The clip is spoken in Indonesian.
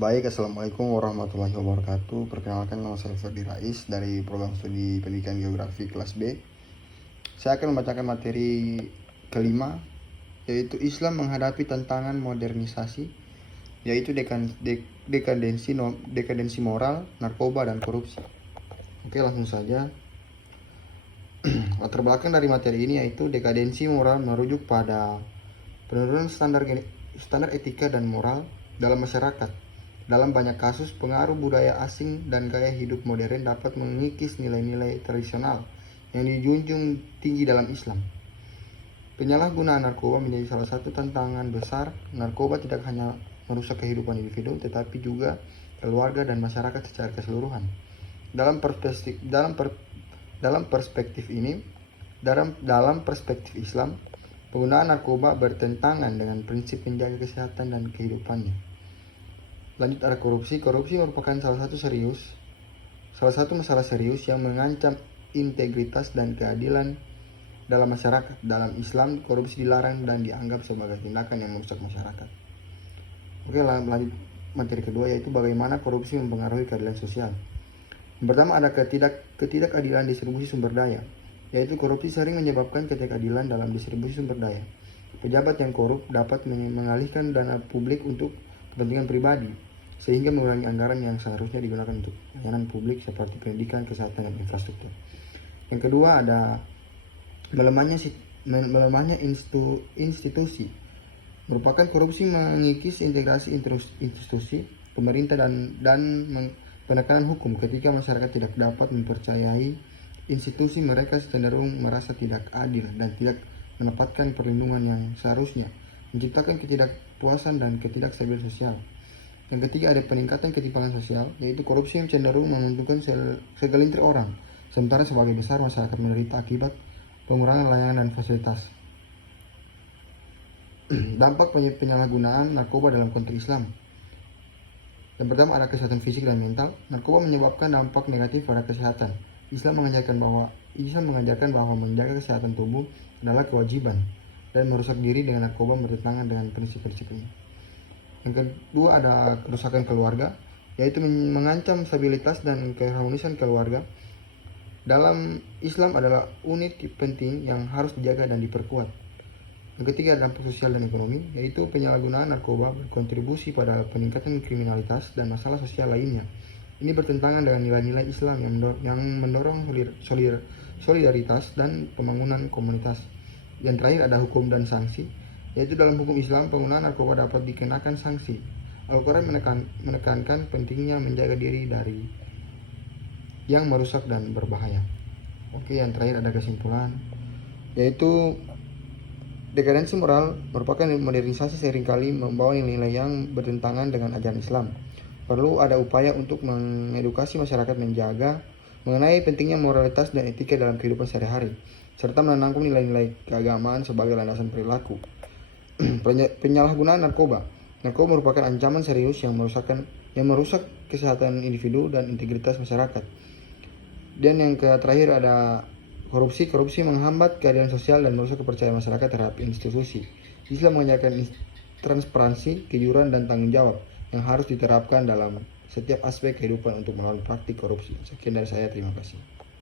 Baik, Assalamualaikum warahmatullahi wabarakatuh. Perkenalkan, nama saya Ferdi Rais dari program studi pendidikan geografi kelas B. Saya akan membacakan materi kelima, yaitu Islam menghadapi tantangan modernisasi, yaitu dekadensi moral, narkoba, dan korupsi. Oke, langsung saja. Latar belakang dari materi ini yaitu dekadensi moral merujuk pada penurunan standar etika dan moral dalam masyarakat. Dalam banyak kasus, pengaruh budaya asing dan gaya hidup modern dapat mengikis nilai-nilai tradisional yang dijunjung tinggi dalam Islam. Penyalahgunaan narkoba menjadi salah satu tantangan besar. Narkoba tidak hanya merusak kehidupan individu, tetapi juga keluarga dan masyarakat secara keseluruhan. Dalam perspektif Islam, penggunaan narkoba bertentangan dengan prinsip menjaga kesehatan dan kehidupannya. Lanjut, ada korupsi. Korupsi merupakan salah satu masalah serius yang mengancam integritas dan keadilan dalam masyarakat. Dalam Islam, korupsi dilarang dan dianggap sebagai tindakan yang merusak masyarakat. Oke, lanjut materi kedua, yaitu bagaimana korupsi mempengaruhi keadilan sosial. Yang pertama, ada ketidakadilan distribusi sumber daya, yaitu korupsi sering menyebabkan ketidakadilan dalam distribusi sumber daya. Pejabat yang korup dapat mengalihkan dana publik untuk kepentingan pribadi, sehingga mengurangi anggaran yang seharusnya digunakan untuk layanan publik seperti pendidikan, kesehatan, dan infrastruktur. Yang kedua, ada melemahnya institusi. Merupakan korupsi mengikis integrasi institusi pemerintah dan penegakan hukum. Ketika masyarakat tidak dapat mempercayai institusi, mereka cenderung merasa tidak adil dan tidak mendapatkan perlindungan yang seharusnya, menciptakan ketidakpuasan dan ketidakstabilan sosial. Yang ketiga, ada peningkatan ketimpangan sosial, yaitu korupsi yang cenderung menguntungkan segelintir orang, sementara sebagian besar masyarakat menderita akibat pengurangan layanan dan fasilitas. Dampak penyalahgunaan narkoba dalam konteks Islam. Yang pertama, ada kesehatan fisik dan mental. Narkoba menyebabkan dampak negatif pada kesehatan. Islam mengajarkan bahwa menjaga kesehatan tubuh adalah kewajiban, dan merusak diri dengan narkoba bertentangan dengan prinsip-prinsip ini. Yang kedua, ada kerusakan keluarga, yaitu mengancam stabilitas dan keharmonisan keluarga. Dalam Islam adalah unit penting yang harus dijaga dan diperkuat. Yang ketiga, dampak sosial dan ekonomi, yaitu penyalahgunaan narkoba berkontribusi pada peningkatan kriminalitas dan masalah sosial lainnya. Ini bertentangan dengan nilai-nilai Islam yang mendorong solidaritas dan pembangunan komunitas. Yang terakhir, ada hukum dan sanksi, yaitu dalam hukum Islam penggunaan narkoba dapat dikenakan sanksi. Al-Quran menekankan pentingnya menjaga diri dari yang merusak dan berbahaya. Oke, yang terakhir ada kesimpulan, yaitu dekadensi moral merupakan modernisasi seringkali membawa nilai yang bertentangan dengan ajaran Islam. Perlu ada upaya untuk mengedukasi masyarakat mengenai pentingnya moralitas dan etika dalam kehidupan sehari-hari, serta menanamkan nilai-nilai keagamaan sebagai landasan perilaku. Penyalahgunaan narkoba. Narkoba merupakan ancaman serius yang merusak kesehatan individu dan integritas masyarakat. Dan yang terakhir ada korupsi. Korupsi menghambat keadilan sosial dan merusak kepercayaan masyarakat terhadap institusi. Islam mengajarkan transparansi, kejujuran, dan tanggung jawab yang harus diterapkan dalam setiap aspek kehidupan untuk melawan praktik korupsi. Sekian dari saya, terima kasih.